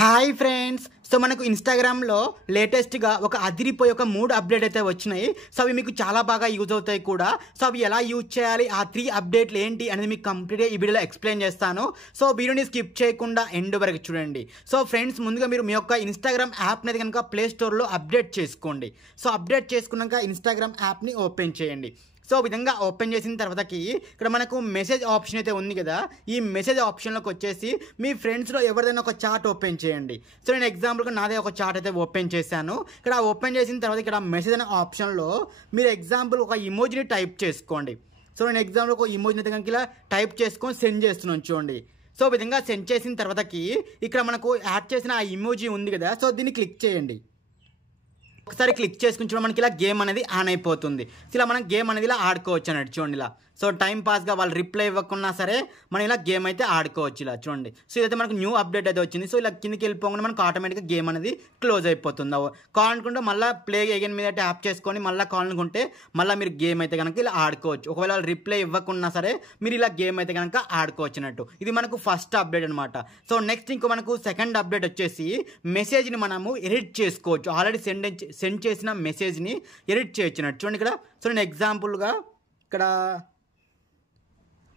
Hi friends. So మనకు ఇన్స్టాగ్రామ్లో లేటెస్ట్గా ఒక అదిరిపోయి ఒక 3 అప్డేట్ అయితే వచ్చినాయి. సో అవి మీకు చాలా బాగా యూజ్ అవుతాయి కూడా. సో అవి ఎలా యూజ్ చేయాలి, ఆ 3 అప్డేట్లు ఏంటి అనేది మీకు కంప్లీట్గా ఈ వీడియోలో ఎక్స్ప్లెయిన్ చేస్తాను. సో వీడియోని స్కిప్ చేయకుండా ఎండ్ వరకు చూడండి. సో ఫ్రెండ్స్, ముందుగా మీరు మీ యొక్క ఇన్స్టాగ్రామ్ యాప్ అనేది కనుక ప్లే స్టోర్లో అప్డేట్ చేసుకోండి. సో అప్డేట్ చేసుకున్నాక ఇన్స్టాగ్రామ్ యాప్ని ఓపెన్ చేయండి. సో విధంగా ఓపెన్ చేసిన తర్వాతకి ఇక్కడ మనకు మెసేజ్ ఆప్షన్ అయితే ఉంది కదా. ఈ మెసేజ్ ఆప్షన్లోకి వచ్చేసి మీ ఫ్రెండ్స్లో ఎవరిదైనా ఒక చాట్ ఓపెన్ చేయండి. సో నేను ఎగ్జాంపుల్గా నాదే ఒక చాట్ అయితే ఓపెన్ చేశాను. ఇక్కడ ఓపెన్ చేసిన తర్వాత ఇక్కడ మెసేజ్ అనే ఆప్షన్లో మీరు ఎగ్జాంపుల్ ఒక ఇమోజిని టైప్ చేసుకోండి. సో నేను ఎగ్జాంపుల్ ఒక ఇమోజిని అయితే కనుక ఇలా టైప్ చేసుకొని సెండ్ చేస్తున్నాను చూడండి. సో విధంగా సెండ్ చేసిన తర్వాతకి ఇక్కడ మనకు యాడ్ చేసిన ఆ ఇమోజీ ఉంది కదా. సో దీన్ని క్లిక్ చేయండి. ఒకసారి క్లిక్ చేసుకుని చూడండి, మనకి ఇలా గేమ్ అనేది ఆన్ అయిపోతుంది. ఇలా మనం గేమ్ అనేది ఇలా ఆడుకోవచ్చు అన్నట్టు చూడండి. ఇలా సో టైం పాస్గా వాళ్ళు రిప్లై ఇవ్వకున్నా సరే మనం ఇలా గేమ్ అయితే ఆడుకోవచ్చు ఇలా చూడండి. సో ఇదైతే మనకు న్యూ అప్డేట్ అయితే వచ్చింది. సో ఇలా కిందకి వెళ్ళిపోగానే మనకు ఆటోమేటిక్గా గేమ్ అనేది క్లోజ్ అయిపోతుంది. కావాలనుకుంటే మళ్ళీ ప్లే అగైన్ మీద ట్యాప్ చేసుకొని మళ్ళీ కావాలనుకుంటే మళ్ళీ మీరు గేమ్ అయితే కనుక ఇలా ఆడుకోవచ్చు. ఒకవేళ వాళ్ళు రిప్లై ఇవ్వకున్నా సరే మీరు ఇలా గేమ్ అయితే కనుక ఆడుకోవచ్చు అన్నట్టు. ఇది మనకు ఫస్ట్ అప్డేట్ అనమాట. సో నెక్స్ట్ ఇంకో మనకు సెకండ్ అప్డేట్ వచ్చేసి మెసేజ్ని మనము ఎడిట్ చేసుకోవచ్చు. ఆల్రెడీ సెండ్ చేసిన మెసేజ్ని ఎడిట్ చేయొచ్చు అన్నట్టు చూడండి. ఇక్కడ సో నేను ఎగ్జాంపుల్గా ఇక్కడ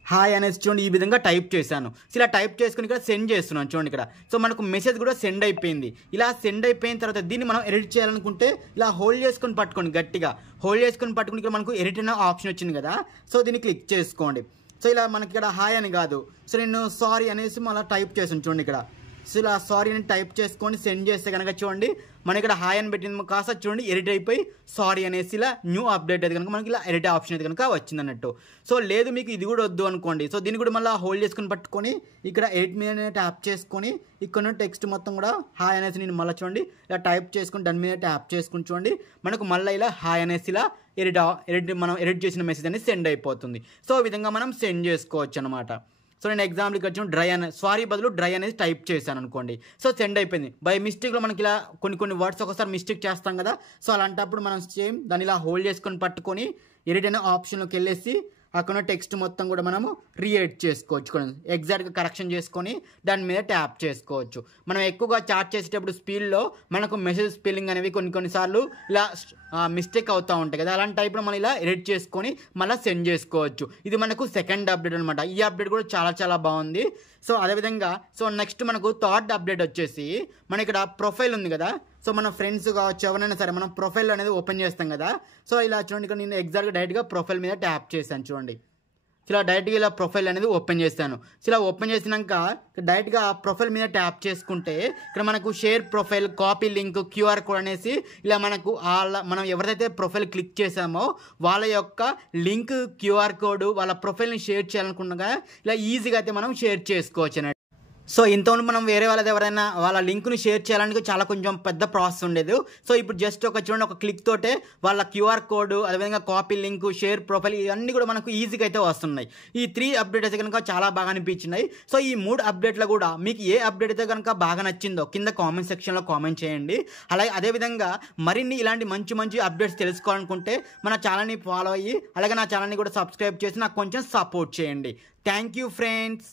హాయ్ అనేసి చూడండి ఈ విధంగా టైప్ చేశాను. సో ఇలా టైప్ చేసుకుని ఇక్కడ సెండ్ చేస్తున్నాను చూడండి. ఇక్కడ సో మనకు మెసేజ్ కూడా సెండ్ అయిపోయింది. ఇలా సెండ్ అయిపోయిన తర్వాత దీన్ని మనం ఎడిట్ చేయాలనుకుంటే ఇలా హోల్డ్ చేసుకొని పట్టుకోండి, గట్టిగా హోల్డ్ చేసుకొని పట్టుకుని ఇక్కడ మనకు ఎడిట్ అనే ఆప్షన్ వచ్చింది కదా. సో దీన్ని క్లిక్ చేసుకోండి. సో ఇలా మనకి ఇక్కడ హాయ్ అని కాదు, సో నేను సారీ అనేసి మళ్ళీ టైప్ చేసాను చూడండి. ఇక్కడ సో ఇలా సారీ అని టైప్ చేసుకొని సెండ్ చేస్తే కనుక చూడండి మన ఇక్కడ హాయ్ అని పెట్టింది కాస్త చూడండి ఎడిట్ అయిపోయి సారీ అనేసి ఇలా న్యూ అప్డేట్ అయితే కనుక మనకి ఇలా ఎడిట్ ఆప్షన్ అయితే కనుక వచ్చింది అన్నట్టు. సో లేదు మీకు ఇది కూడా వద్దు అనుకోండి, సో దీన్ని కూడా మళ్ళీ హోల్డ్ చేసుకొని పట్టుకొని ఇక్కడ ఎడిట్ మీద ట్యాప్ చేసుకొని ఇక్కడ టెక్స్ట్ మొత్తం కూడా హాయ్ అనేసి నేను మళ్ళీ చూడండి ఇలా టైప్ చేసుకుని దాని మీద ట్యాప్ చేసుకుని చూడండి మనకు మళ్ళీ ఇలా హాయ్ అనేసి ఇలా మనం ఎడిట్ చేసిన మెసేజ్ అనేది సెండ్ అయిపోతుంది. సో ఈ విధంగా మనం సెండ్ చేసుకోవచ్చు అనమాట. సో నేను ఎగ్జాంపుల్కి వచ్చి డ్రై అనే సారీ బదులు డ్రై అనేది టైప్ చేశాను అనుకోండి. సో సెండ్ అయిపోయింది. బై మిస్టేక్లో మనకి ఇలా కొన్ని వర్డ్స్ ఒకసారి మిస్టేక్ చేస్తాం కదా. సో అలాంటప్పుడు మనం సేమ్ దాన్ని ఇలా హోల్డ్ చేసుకొని పట్టుకొని ఎడిట్ అనే ఆప్షన్లోకి వెళ్ళేసి అక్కడ టెక్స్ట్ మొత్తం కూడా మనము రీఎడిట్ చేసుకోవచ్చు. ఎగ్జాక్ట్గా కరెక్షన్ చేసుకొని దాని మీద ట్యాప్ చేసుకోవచ్చు. మనం ఎక్కువగా చాట్ చేసేటప్పుడు స్పీడ్లో మనకు మెసేజ్ స్పెల్లింగ్ అనేవి కొన్నిసార్లు ఇలా మిస్టేక్ అవుతూ ఉంటాయి కదా. అలాంటి టైప్లో మనం ఇలా ఎడిట్ చేసుకొని మళ్ళీ సెండ్ చేసుకోవచ్చు. ఇది మనకు సెకండ్ అప్డేట్ అనమాట. ఈ అప్డేట్ కూడా చాలా బాగుంది. సో అదేవిధంగా సో నెక్స్ట్ మనకు థర్డ్ అప్డేట్ వచ్చేసి మన ఇక్కడ ప్రొఫైల్ ఉంది కదా. సో మన ఫ్రెండ్స్ కావచ్చు ఎవరైనా సరే మనం ప్రొఫైల్ అనేది ఓపెన్ చేస్తాం కదా. సో ఇలా చూడండి, ఇక్కడ నేను ఎగ్జాక్ట్గా డైరెక్ట్గా ప్రొఫైల్ మీద ట్యాప్ చేశాను చూడండి. ఇలా డైరెక్ట్గా ఇలా ప్రొఫైల్ అనేది ఓపెన్ చేస్తాను. సో ఇలా ఓపెన్ చేసినాక డైరెక్ట్గా ప్రొఫైల్ మీద ట్యాప్ చేసుకుంటే ఇక్కడ మనకు share profile, copy link, QR code అనేసి ఇలా మనకు మనం ఎవరైతే ప్రొఫైల్ క్లిక్ చేసామో వాళ్ళ యొక్క లింక్, క్యూఆర్ కోడ్ వాళ్ళ ప్రొఫైల్ని షేర్ చేయాలనుకున్నాగా ఇలా ఈజీగా అయితే మనం షేర్ చేసుకోవచ్చు అన్నట్టు. సో ఇంతకుముందు మనం వేరే వాళ్ళది ఎవరైనా వాళ్ళ లింక్ని షేర్ చేయాలని చాలా కొంచెం పెద్ద ప్రాసెస్ ఉండేది. సో ఇప్పుడు జస్ట్ చూడండి ఒక క్లిక్ తోటే వాళ్ళ క్యూఆర్ కోడ్, అదేవిధంగా కాపీ లింక్, షేర్ ప్రొఫైల్ ఇవన్నీ కూడా మనకు ఈజీగా అయితే వస్తున్నాయి. ఈ 3 అప్డేట్ అయితే కనుక చాలా బాగా అనిపించినాయి. సో ఈ 3 అప్డేట్లో కూడా మీకు ఏ అప్డేట్ అయితే కనుక బాగా నచ్చిందో కింద కామెంట్ సెక్షన్లో కామెంట్ చేయండి. అలాగే అదేవిధంగా మరిన్ని ఇలాంటి మంచి అప్డేట్స్ తెలుసుకోవాలనుకుంటే మన ఛానల్ని ఫాలో అయ్యి అలాగే నా ఛానల్ని కూడా సబ్స్క్రైబ్ చేసి నాకు కొంచెం సపోర్ట్ చేయండి. Thank you friends.